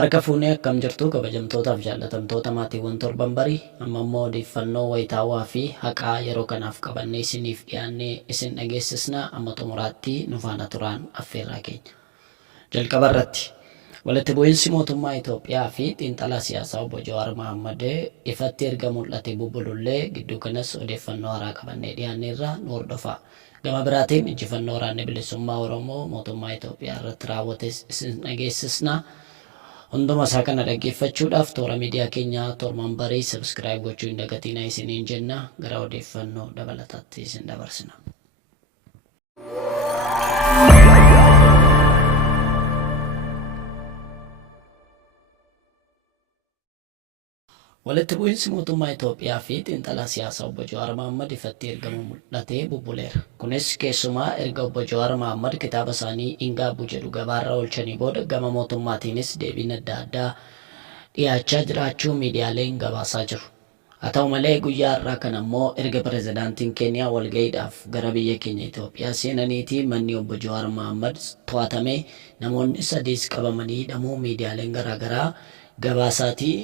Harka fuunee akkam jirtu kabajamtootaaf jaallatamtoota maatiiwwan torban barii amma immoo odeeffannoo wayitaawaa fi haqaa yeroo kanaaf qabannee isiniif dhiyaannee isin dhageessisna amma xumuraatti nu faana turaan affeerraa keenya. Jalqaba irratti walitti bu'iinsi mootummaa Itoophiyaa fi xiinxalaa siyaasaa obbo Jawaar Mohaammed ifatti erga mul'ate bubbulullee gidduu kanas odeeffannoo haaraa qabannee dhiyaanneerra nu hordofaa. Gama biraatiin injifannoo waraanni bilisummaa Oromoo mootummaa Itoophiyaa irratti raawwates isin dhageessisna. Hunduma isaa kana dhaggeeffachuudhaaf toora miidiyaa keenya torban barii sabskiraayib gochuu hin dagatinaa isiniin jenna. Gara odeeffannoo dabalataatti isin dabarsina. Walitti bu'iinsi mootummaa Itoophiyaa fi xiinxalaa siyaasaa obbo Jawaar Mohaammed ifatti ergamu mul'atee bubbuleera. Kunis keessumaa erga obbo Jawaar Mohaammed kitaaba isaanii Ingaabu jedhu gabaarra oolchanii booda gama mootummaatiinis deebiin adda addaa dhiyaachaa jiraachuu miidiyaaleen gabaasaa jiru. Haa ta'u malee guyyaa har'aa kana immoo erga pirezidaantiin Keeniyaa walga'iidhaaf gara biyya keenya Itoophiyaa seenaniitii manni obbo Jawaar Mohaammed to'atamee namoonni sadiis qabamanii hidhamuu miidiyaaleen garaagaraa gabaasaatii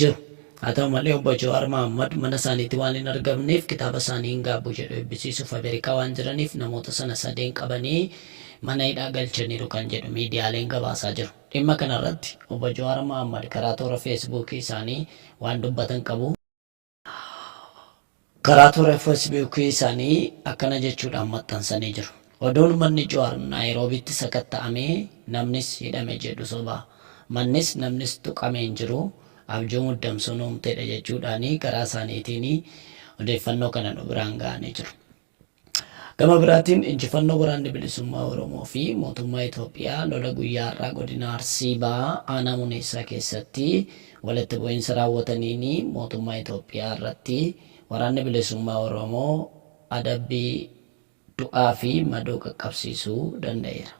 jiru. Haa ta'u malee obbo Jawaar Mohaammed mana isaaniitti waan hin argamneef kitaaba isaanii Ingaabu jedhu eebbisiisuuf Ameerikaa waan jiraniif namoota sana sadeen qabanii mana hidhaa galchaniiru kan jedhu miidiyaaleen gabaasaa jiru. Dhimma kanarratti obbo Jawaar Mohaammed karaa toora feesbuukii isaanii waan dubbatan qabu. Karaa toora feesbuukii isaanii akkana jechuudhaan maxxansanii jiru. Oduun manni Jawaar Naayiroobiitti sakatta'amee namnis hidhame jedhu soba. Mannis namnis tuqamee hin jiru. Abjuu muddamsuun uumteedha jechuudhaani karaa isaaniitiin odeeffannoo kana nu biraan ga'anii jiru. Gama biraatiin injifannoo waraanni bilisummaa Oromoo fi mootummaa Itoophiyaa lola guyyaa har'aa godina Arsii Bahaa aanaa Muneessaa keessatti walitti bu'iinsa raawwataniin mootummaa Itoophiyaa irratti waraanni bilisummaa Oromoo adabbii du'aa fi madoo qaqqabsiisuu danda'eera.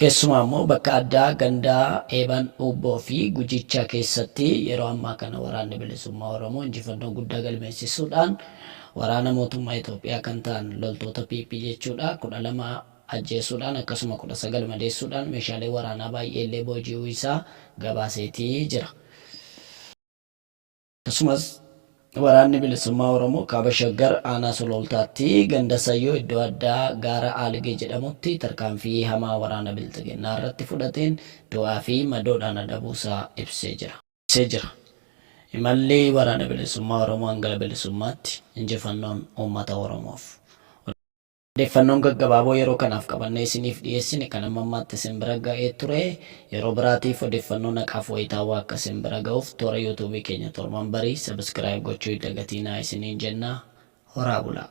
Keessumaa immoo bakka addaa gandaa Eeban Ubboo fi Gujichaa keessatti yeroo ammaa kana waraanni bilisummaa Oromoo injifannoo guddaa galmeessisuudhaan waraana mootummaa Itoophiyaa kan ta'an loltoota PP jechuudha 12 ajjeesuudhaan akkasuma 19 madeessuudhaan meeshaalee waraanaa baay'ee illee booji'uu isaa gabaaseetii jira. Akkasumas waraanni bilisummaa Oromoo kaaba Shaggar aanaa Sulultaatti ganda Sayyoo iddoo addaa gaara Aaligee jedhamutti tarkaanfii hamaa waraana bilxiginnaa irratti fudhateen du'aa fi madoodhaan adabuusaa ibsee jira. Imalli waraana bilisummaa Oromoo hanga bilisummaatti injifannoon uummata Oromoof. Odeeffannoon gaggabaaboo yeroo kanaaf qabannee isiniif dhiyeessine kan ammaatti isin bira ga'ee ture. Yeroo biraatiif odeeffannoo naqaaf wayitaawaa akka isin bira ga'uuf toora yuutuubii keenya torban barii sabskiraayib gochuu hin dagatinaa isiniin jenna. Horaa bulaa.